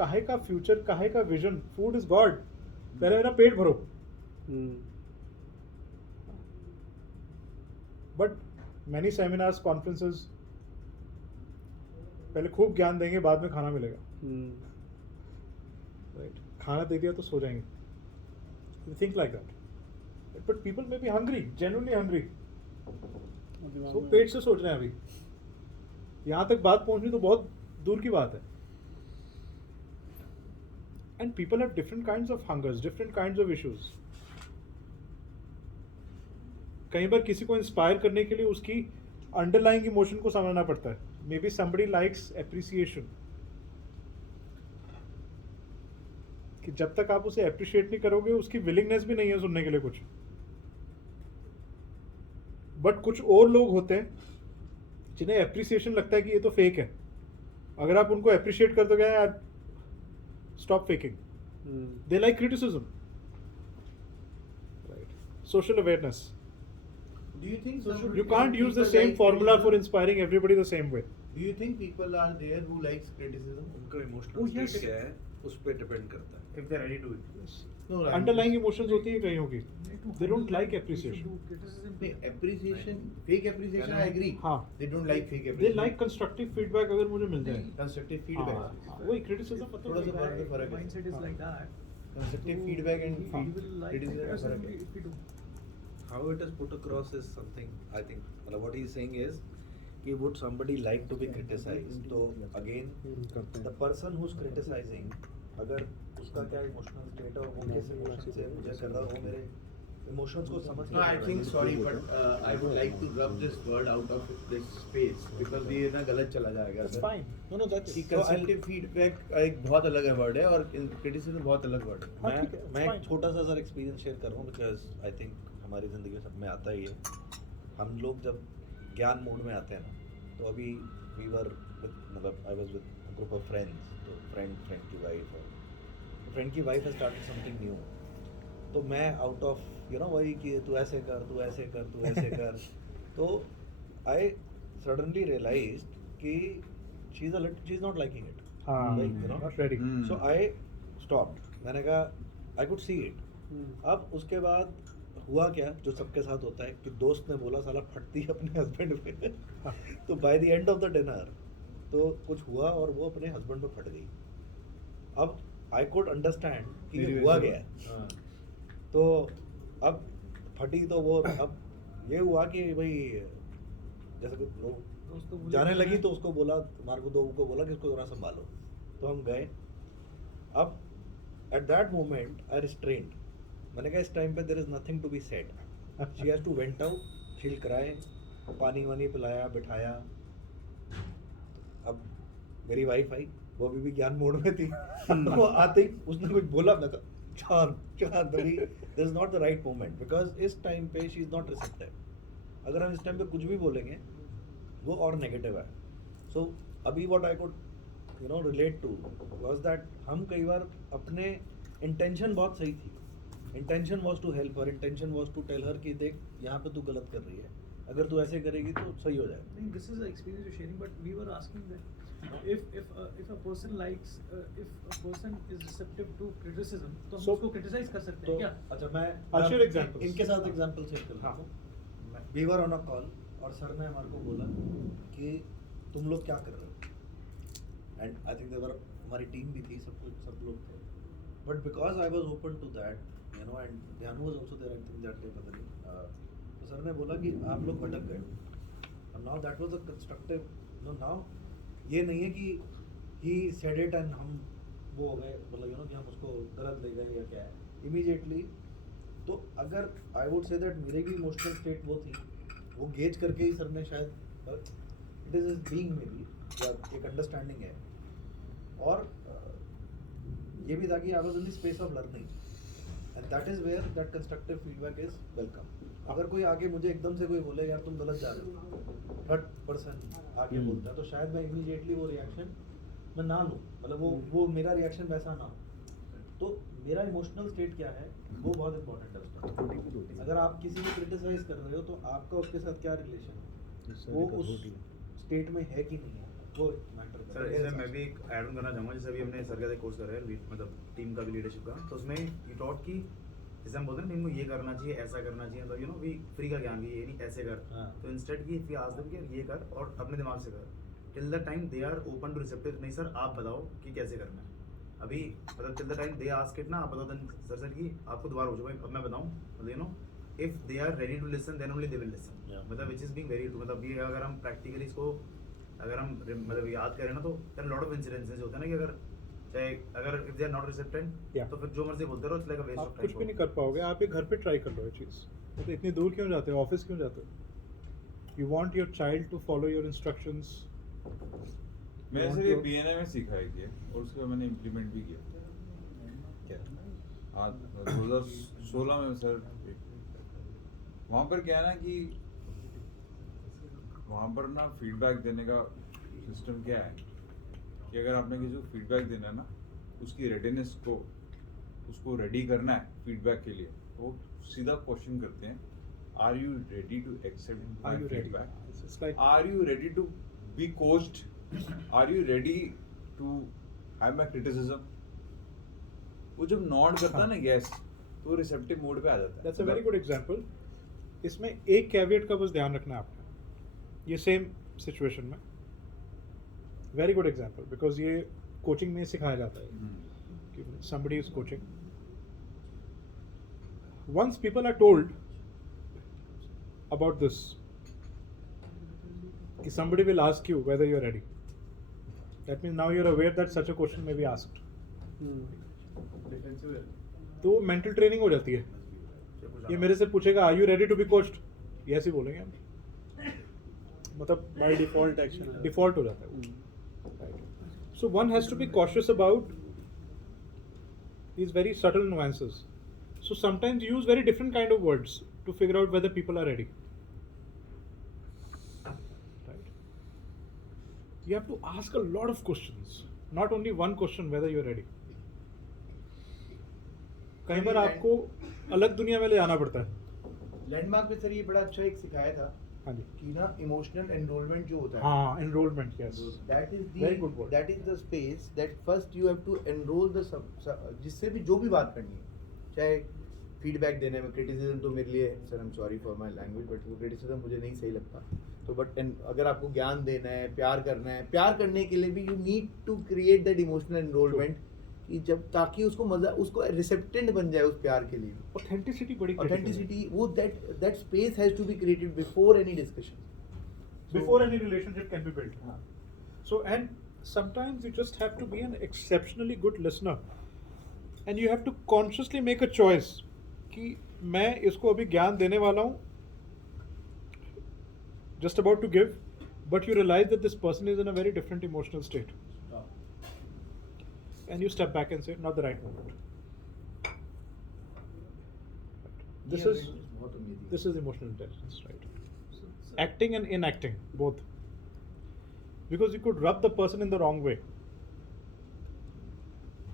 काहे का फ्यूचर, काहे का विजन, फूड इज गॉड, पहले मेरा पेट भरो. बट मैनी सेमिनार्स, कॉन्फ्रेंसेस, पहले खूब ज्ञान देंगे, बाद में खाना मिलेगा. राइट, खाना दे दिया तो सो जाएंगे. Think like that. But people may be hungry, genuinely hungry, तो पेट से सोच रहे हैं अभी. यहाँ तक बात पहुंचनी तो बहुत दूर की बात है. And people have different kinds of hungers, different kinds of issues. कई बार किसी को इंस्पायर करने के लिए उसकी अंडरलाइंग इमोशन को समझना पड़ता है. May be somebody likes appreciation, कि जब तक आप उसे अप्रिशिएट नहीं करोगे उसकी विलिंगनेस भी नहीं है सुनने के लिए कुछ. बट कुछ और लोग होते हैं जिन्हें एप्रिसिएशन लगता है कि ये तो फेक है. अगर आप उनको अप्रिशिएट कर दोगे, यार stop faking. They like criticism. Right, social awareness. Do you think You can't use the same formula for inspiring everybody the same way. Do you think people are there who likes criticism? उनका emotional yes. State क्या है उस पे depend करता है. If they're ready to it. No, Underlying emotions होती है कईयों की. They don't like appreciation. Appreciation, fake appreciation, I agree. हाँ. They don't like fake They appreciation. like constructive feedback अगर मुझे मिल जाए. Constructive हाँ, feedback. हाँ, वही criticism थोड़ा सा मतलब फर्क है. mindset is like that. Constructive feedback and We will like criticism का criticism फर्क है. if we do. How it is put across is something I think. मतलब what he is saying is कि would somebody like to be criticized? तो again the person who's criticizing, अगर उसका क्या emotional state है और वो किस इमोशन से मुझे कर रहा है, वो मेरे इमोशंस को समझ No, I think sorry, but I would like to rub this word out of this space because ये ना गलत चला जाएगा. That's sir. fine. No, that's कि constructive feedback एक बहुत अलग वर्ड है और criticism बहुत अलग वर्ड है. हाँ, ठीक है, it's मैं fine. एक छोटा सा सर एक्सपीरियंस शेयर कर रहा हूँ बिकॉज आई थिंक हमारी ज़िंदगी में सब में आता ही है. हम लोग जब ज्ञान मोड में आते हैं ना, तो अभी वी वर मतलब I was with group of friends, तो फ्रेंड की वाइफ और फ्रेंड की wife has started something new. तो मैं आउट ऑफ वही कि तू ऐसे कर, तू ऐसे कर, तू ऐसे कर, तो आई सडनली रियलाइज कि she is not liking it. हाँ, Like, not ready. So I stopped. मैंने कहा आई कुड सी इट. अब उसके बाद हुआ क्या जो सबके साथ होता है कि दोस्त ने बोला साला फटती है अपने हस्बैंड पे. तो by the end of the dinner तो कुछ हुआ और वो अपने हस्बैंड पे फट गई. अब आई कुड अंडरस्टैंड कि ये हुआ क्या है. हाँ. तो अब फटी तो वो अब ये हुआ कि भाई जैसे कि दोस्तों लोग बोले जाने कि लगी मैं- तो उसको बोला, मार्को दो को बोला कि इसको जरा संभालो. तो हम गए. अब at that moment I restrained. मैंने कहा इस टाइम पे there is nothing to be said. She has to went out, she will cry. पानी वानी पिलाया, बिठाया. अब मेरी वाइफ आई, वो अभी भी ज्ञान मोड में थी. वो आते ही उसने कुछ बोला, मैं कहा चांद अभी this is not the right moment because इस टाइम पे शी इज नॉट रिसेप्टिव. अगर हम इस टाइम पे कुछ भी बोलेंगे वो और नेगेटिव है. सो अभी what I could relate to was that हम कई बार अपने इंटेंशन बहुत सही थी. Intention was to help her, intention was to tell her कि देख यहाँ पे तू गलत कर रही है, अगर तू ऐसे करेगी तो सही हो जाएगा. I think this is the experience you're sharing, but we were asking that if a person likes if a person is receptive to criticism, तो हम So- उसको criticize कर सकते तो हैं क्या? अच्छा मैं I'll share examples. इनके साथ एग्जांपल शेयर कर हाँ. लेता हूँ. We were on a call और सर ने हमारे को बोला कि तुम लोग क्या कर रहे हो. एंड आई थिंक देवर हमारी टीम भी थी, सब लोग थे. But because I was open to that and Dhyan was also there I think that day, पता नहीं. तो सर ने बोला कि आप लोग भटक गए. And now that was a constructive. Now ये नहीं है कि ही सेड इट एंड हम वो हो गए, मतलब कि हम उसको गलत ले गए या क्या है. इमीडिएटली तो अगर आई वुड से दैट मेरे भी इमोशनल स्टेट वो थी, वो गेज करके ही सर ने शायद it is being maybe या एक अंडरस्टैंडिंग है. और ये भी था कि I was in the space of learning and that is where that constructive feedback is welcome. अगर कोई आगे मुझे एकदम से कोई बोले यार तुम गलत जा रहे हो, थर्ड पर्सन आके बोलता है, तो शायद मैं इमीडिएटली वो रिएक्शन मैं ना लूँ, मतलब वो मेरा रिएक्शन वैसा ना हो. तो मेरा इमोशनल स्टेट क्या है वो बहुत इंपॉर्टेंट है उसमें. अगर आप किसी को क्रिटिसाइज कर रहे हो तो आपका उसके साथ क्या रिलेशन है, वो उस स्टेट में है कि नहीं है. वो मैटर सर इसमें मैं भी एक ऐड ऑन करना चाहूँगा, जैसे अभी हमने सर का कोर्स कर रहे हैं मतलब टीम का भी लीडरशिप का, तो उसमें ये टॉट की जैसे हम बोलते हैं टीम को ये करना चाहिए, ऐसा करना चाहिए, मतलब यू नो वी फ्री का ज्ञान की ये नहीं ऐसे कर, हाँ। तो इंस्टेड की इफ यू आस्क देम कि ये कर और अपने दिमाग से कर, till the time they are open to receptive, नहीं सर आप बताओ कि कैसे करना है अभी, मतलब till the time they ask it ना, आप बताओ देन सर की आपको दोबारा हो जाए अब मैं बताऊँ, मतलब you know if they are ready to listen then only they will listen, Yeah. मतलब which is being very true, मतलब ये अगर हम प्रैक्टिकली इसको अगर हम मतलब याद करें ना, तो देयर लॉट ऑफ इंसिडेंसेस होते हैं ना कि अगर चाहे अगर if they are not receptive Yeah. तो फिर जो मर्जी बोलते रहो, इट्स लाइक अ वेस्ट आप ऑफ कुछ भी नहीं कर पाओगे, आप ये घर पे ट्राई कर लो ये चीज़, तो इतनी दूर क्यों जाते हो, ऑफिस क्यों जाते हो? You want your child to follow your instructions. मैंने सर ये बीएनए में सीखा है कि और उसके बाद मैंने इम्प्लीमेंट भी किया क्या? आज 2016 में सर वहाँ पर क्या है ना कि वहाँ पर ना फीडबैक देने का सिस्टम क्या है कि अगर आपने किसी को फीडबैक देना है ना, उसकी रेडीनेस को उसको रेडी करना है फीडबैक के लिए, वो सीधा क्वेश्चन करते हैं, are you ready to accept Are my you ready? Feedback, It's like are you ready to be coached, are you ready to have my criticism. वो जब नॉड करता है ना गैस, तो रिसेप्टिव मोड पे आ जाता है। That's a very good example. इसमें एक कैविएट का बस ध्यान रखना है आपने, ये सेम सिचुएशन में वेरी गुड एग्जांपल, बिकॉज ये कोचिंग में सिखाया जाता है कि somebody is coaching, once people are told about this कि somebody will ask you whether you are ready, that means now you are aware that such a question may be asked, तो mental training हो जाती है। ये मेरे से पूछेगा are you ready to be coached, yes ही बोलेंगे हम, मतलब बाय डिफॉल्ट एक्शन डिफॉल्ट हो जाता है। So one has to be cautious about these very subtle nuances. So sometimes use very different kind of words to figure out whether people are ready. Right? You have to ask a lot of questions, not only one question whether you're ready. कई बार आपको अलग दुनिया में ले जाना पड़ता है। Landmark पे सर ये बड़ा अच्छा एक सिखाया था हाँ जी, कि ना इमोशनल एनरोलमेंट जो होता है, हाँ enrolment, yes, Very good word. that is the space that first you have to enroll the जिससे भी जो भी बात करनी है, चाहे फीडबैक देने में, क्रिटिसिज्म तो मेरे लिए sir I am sorry for my language but वो क्रिटिसिज्म मुझे नहीं सही लगता, तो बट अगर आपको ज्ञान देना है, प्यार करना है, प्यार करने के लिए भी you need to create that emotional enrolment कि जब ताकि उसको मजा, उसको रिसेप्टेंट बन जाए उस प्यार के लिए। ऑथेंटिसिटी बड़ी critical है। ऑथेंटिसिटी वो that space has to be created before any discussion, Before any relationship can be built. So, and sometimes you just have to be an exceptionally good listener, and you have to consciously make a choice कि मैं इसको अभी ज्ञान देने वाला हूँ, just about to give, but you realize that this person is in a very different emotional state, and you step back and say, not the right moment. This is बहुत amazing. this is emotional intelligence, right? Acting and inacting both, because you could rub the person in the wrong way.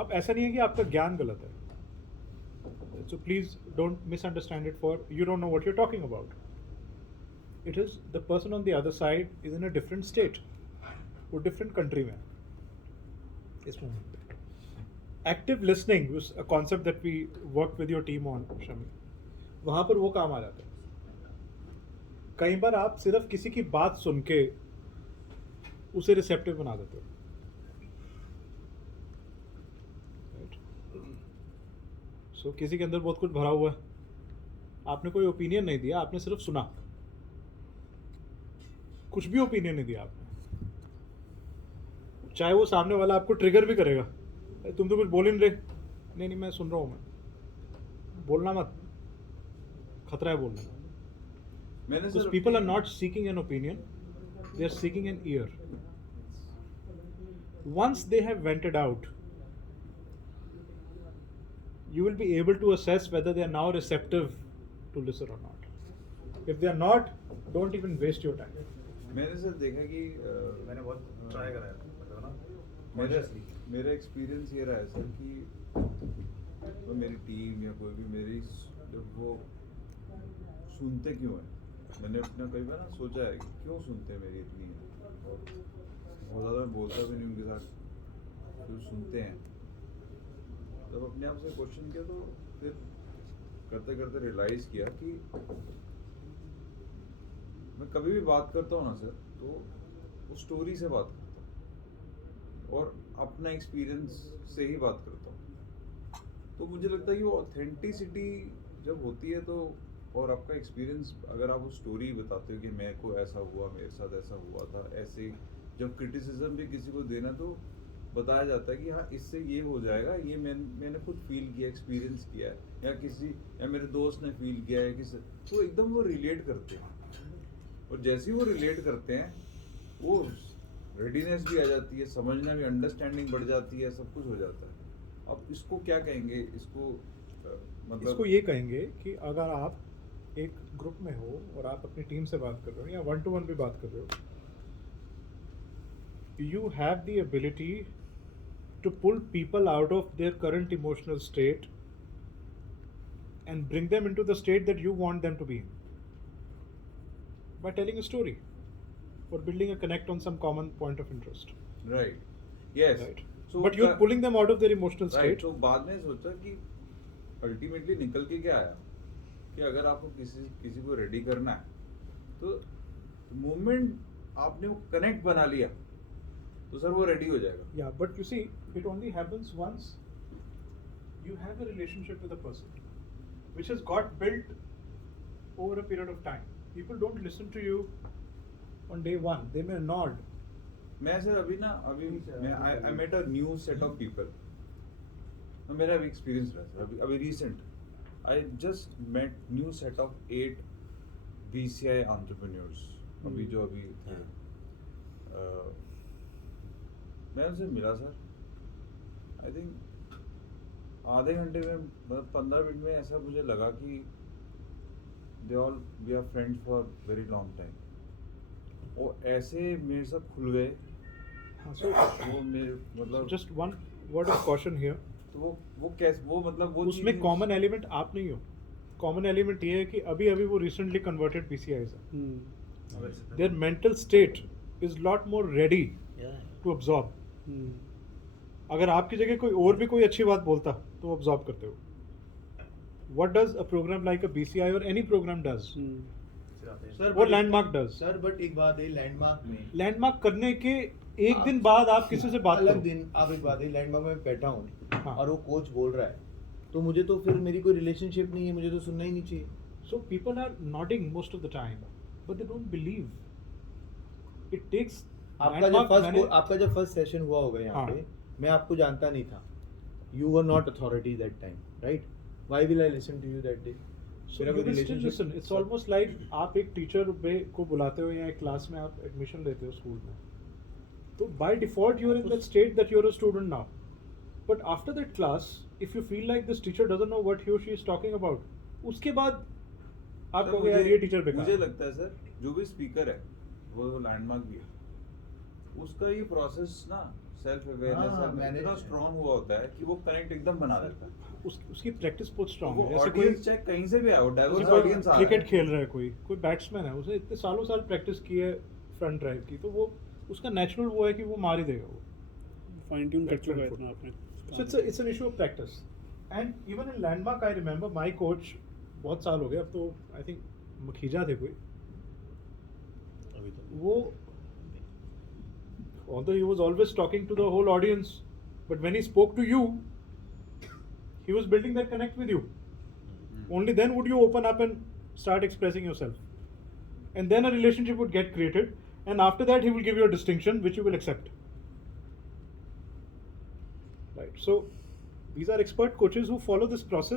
अब ऐसा नहीं है कि आपका ज्ञान गलत है, so please don't misunderstand it for you don't know what you're talking about. It is the person on the other side is in a different state, वो different country में है इस moment पे। Active listening was a concept that we worked with your team on, Shami. वहाँ पर वो काम आ जाता है। कई बार आप सिर्फ किसी की बात सुन के उसे रिसेप्टिव बना देते हो। सो किसी के अंदर बहुत कुछ भरा हुआ है, आपने कोई ओपिनियन नहीं दिया, आपने सिर्फ सुना, कुछ भी ओपिनियन नहीं दिया आपने, चाहे वो सामने वाला आपको ट्रिगर भी करेगा, तुम तो कुछ बोल ही नहीं रहे, नहीं मैं सुन रहा हूँ, मैं बोलना मत, खतरा है बोलने का। मैंने Because sir people are not seeking an opinion, they are seeking an ear. Once they have vented out, you will be able to assess whether they are now receptive to listen or not. If they are not, don't even waste your time. मैंने sir देखा कि मैंने बहुत try करा है मतलब ना मेरा consciously। मेरा एक्सपीरियंस ये रहा है सर कि तो मेरी टीम या कोई भी मेरी जब वो सुनते क्यों है, मैंने अपना कई बार ना सोचा है कि क्यों सुनते हैं मेरी इतनी है, और बहुत ज़्यादा मैं बोलता भी नहीं उनके साथ, फिर सुनते हैं। जब अपने आप से क्वेश्चन किया तो फिर करते करते रियलाइज़ किया कि मैं कभी भी बात करता हूँ ना सर, तो वो स्टोरी से बात करता हूँ और अपना एक्सपीरियंस से ही बात करता हूँ। तो मुझे लगता है कि वो ऑथेंटिसिटी जब होती है तो, और आपका एक्सपीरियंस अगर आप वो स्टोरी बताते हो कि मेरे को ऐसा हुआ, मेरे साथ ऐसा हुआ था, ऐसे जब क्रिटिसिज्म भी किसी को देना तो बताया जाता है कि हाँ इससे ये हो जाएगा, ये मैंने खुद फील किया, एक्सपीरियंस किया है, या मेरे दोस्त ने फील किया है, किसी तो एकदम वो रिलेट करते हैं। और जैसे ही वो रिलेट करते हैं वो रेडीनेस भी आ जाती है, समझना भी, अंडरस्टैंडिंग बढ़ जाती है, सब कुछ हो जाता है। अब इसको क्या कहेंगे, इसको मतलब इसको ये कहेंगे कि अगर आप एक ग्रुप में हो और आप अपनी टीम से बात कर रहे हो या 1-to-1 भी बात कर रहे हो, you have the ability to pull people out of their current emotional state and bring them into the state that you want them to be in by telling a story or building a connect on some common point of interest. Right, yes, Right. But you're pulling them out of their emotional right. state. तो बाद में सोचा कि ultimately निकल के क्या आया कि अगर आपको किसी को रेडी करना है तो मोमेंट आपने वो कनेक्ट बना लिया तो सर वो रेडी हो जाएगा। Yeah, but you see, it only happens once you have a relationship with a person, which has got built over a period of time. People don't listen to you on day one. They may nod. मैं sir अभी मैं I met a new set of people. मेरा अभी experience रहा sir, अभी recent I just met new set of 8 BCI entrepreneurs अभी जो अभी थे। मैं उनसे मिला सर, आई थिंक आधे घंटे में, मतलब 15 मिनट में ऐसा मुझे लगा कि we are friends for very long time. वो ऐसे मेरे साथ खुल गए, So, वो मेरे मतलब just one word of caution here. तो वो कैसे, वो मतलब वो उसमें चीज़ें- कॉमन एलिमेंट आप नहीं हो। कॉमन एलिमेंट ये है कि अभी अभी वो रिसेंटली कन्वर्टेड PCIs हैं। Their mental state is lot more ready to absorb. अगर आपकी जगह कोई और भी कोई अच्छी बात बोलता तो वो absorb करते हो। What does a program like a BCI or any program does? Sir वो लैंडमार्क डज। सर बट एक बात है, लैंडमार्क में लैंडमार्क करने के एक दिन बाद आप किसी से बात अलग करो। दिन आप एक बात है, लैंडमार्क में बैठा हूँ हाँ। और वो कोच बोल रहा है तो मुझे तो फिर मेरी कोई रिलेशनशिप नहीं है, मुझे तो सुनना ही नहीं चाहिए। So people are nodding most of the time, but they don't believe. It takes आपका जब फर्स्ट सेशन हुआ होगा यहाँ हाँ। पे, मैं आपको जानता नहीं था, you were not authority that time, right? Why will I listen to you that day? So you will still listen. It's almost like आप एक टीचर को बुलाते हो या एक क्लास में आप एडमिशन लेते हो स्कूल में, तो by default you are in that state that you are a student now. But after that class, if you feel like this teacher doesn't know what he or she is talking about, उसके बाद आप sir, कहोगे यार ये teacher बेकार मुझे है। लगता है सर जो भी स्पीकर है वो लैंडमार्क भी है, उसका ये प्रोसेस ना सेल्फ हाँ, अवेयरनेस मैंने- इतना स्ट्रांग हुआ होता है कि वो कनेक्ट एकदम बना देता है। उसकी प्रैक्टिस बहुत स्ट्रांग वो है। जैसे कोई ऑडियंस चाहे कहीं से भी आए, वो डाइवर्स कोई ऑडियंस आ रहा क्रिकेट है। खेल रहा है, कोई बैट्समैन है, उसे इतने सालों साल प्रैक्टिस की है फ्रंट ड्राइव की, तो वो उसका नेचुरल वो है कि वो मार ही देगा वो। फाइन ट्यून कर चुका है Excellent इतना आपने। So it's an issue of practice. And even in Landmark, I remember my coach, बहुत साल हो गए अब तो, I think मखीजा थे कोई, अभी तो वो although he was always talking to the whole audience, but when he spoke to you, he was building that connect with you. Only then would you open up and start expressing yourself. And then a relationship would get created, and after that he will give you a distinction which you will accept. Right. So these are expert coaches who follow this process.